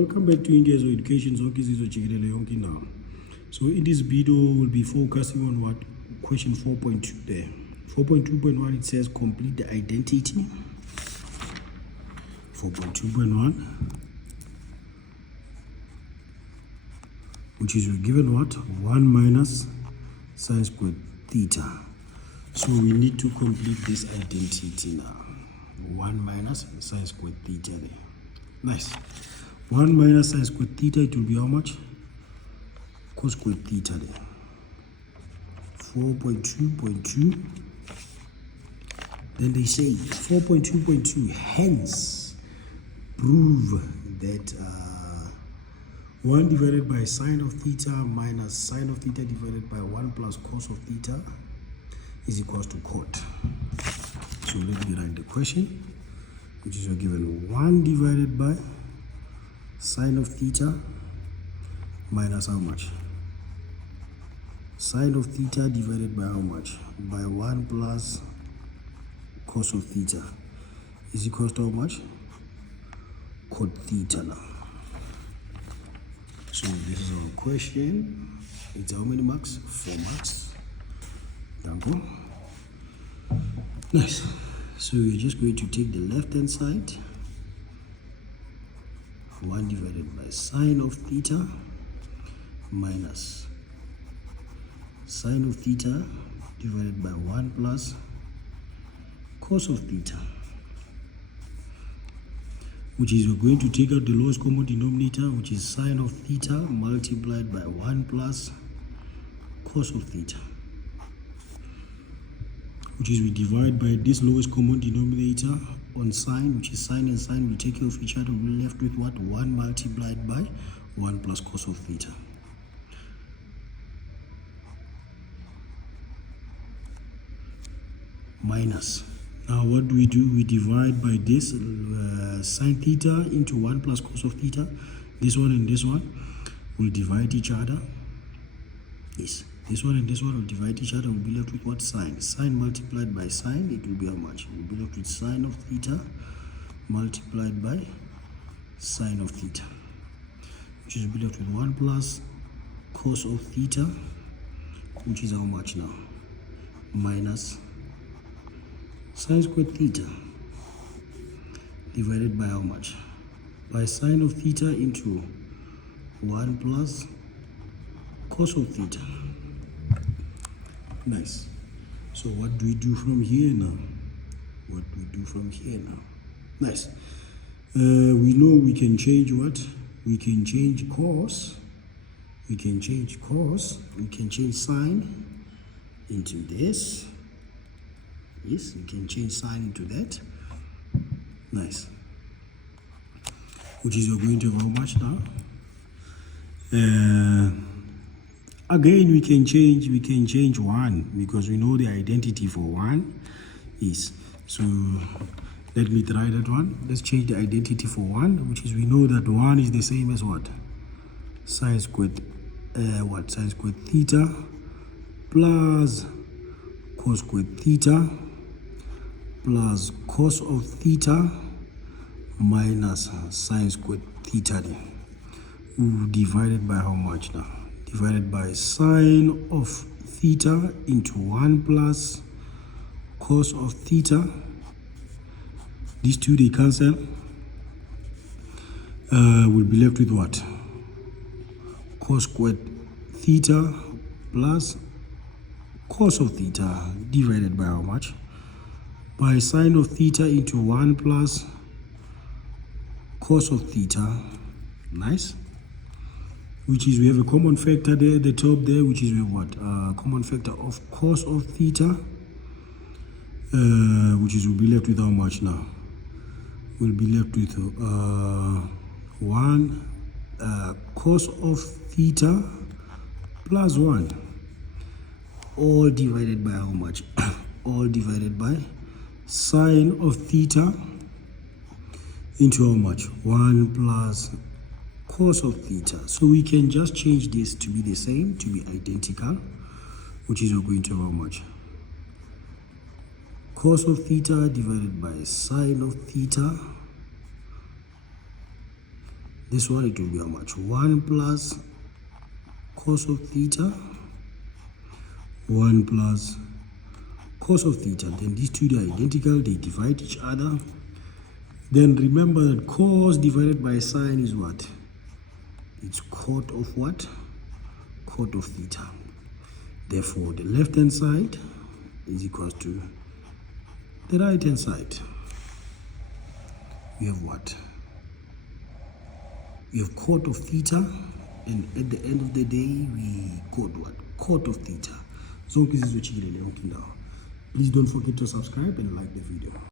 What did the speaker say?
Welcome back to Ingezo Education now. So in this video, we'll be focusing on what? Question 4.2 there. 4.2.1, it says complete the identity. 4.2.1, which is we're given what? 1 minus sine squared theta. So we need to complete this identity now. 1 minus sine squared theta there. Nice. 1 minus sine squared theta, it will be how much? Cos squared theta there. 4.2.2. Then they say 4.2.2, hence prove that 1 divided by sine of theta minus sine of theta divided by 1 plus cos of theta is equals to cot. So let me write the question, which is given 1 divided by sine of theta minus how much? Sine of theta divided by how much? By 1 plus cos of theta is equals to how much? Cot theta now. So this is our question. It's how many marks? 4 marks. Thank you. Nice. So we're just going to take the left hand side. 1 divided by sine of theta minus sine of theta divided by 1 plus cos of theta, which is we're going to take out the lowest common denominator, which is sine of theta multiplied by 1 plus cos of theta, which is we divide by this lowest common denominator on sine, which is sine and sine will take care of each other. We're left with what? 1 multiplied by 1 plus cos of theta. Minus. Now what do? We divide by this sine theta into 1 plus cos of theta. This one and this one will divide each other. Yes. This one and this one will divide each other. We'll be left with what? Sine. Sine multiplied by sine, it will be how much? We'll be left with sine of theta multiplied by sine of theta, which is be left with 1 plus cos of theta, which is how much now? Minus sine squared theta divided by how much? By sine of theta into 1 plus cos of theta. Nice. So what do we do from here now? What do we do from here now? Nice. We know we can change what? We can change cos. We can change cos. We can change sine into this. Yes, we can change sine into that. Nice. Which is we're going to have how much now? Again, we can change 1 because we know the identity for 1 is. So let me try that one. Let's change the identity for 1, which is we know that 1 is the same as what? Sine squared sine squared theta plus cos squared theta plus cos of theta minus sine squared theta divided by how much now? Divided by sine of theta into 1 plus cos of theta. These two, they cancel. We'll be left with what? Cos squared theta plus cos of theta divided by how much? By sine of theta into 1 plus cos of theta. Nice. Which is we have a common factor there at the top there, which is what? Common factor of cos of theta, which is we'll be left with how much now? We'll be left with 1 cos of theta plus 1, all divided by how much? All divided by sine of theta into how much? 1 plus cos of theta. So we can just change this to be the same, to be identical, which is we're going to have how much? Cos of theta divided by sine of theta This one, it will be how much? 1 plus cos of theta, 1 plus cos of theta. Then these two, they are identical, they divide each other. Then remember that cos divided by sine is what? It's cot of what? Cot of theta. Therefore, the left hand side is equals to the right hand side. We have what? We have cot of theta, and at the end of the day, we got what? Cot of theta. So, please don't forget to subscribe and like the video.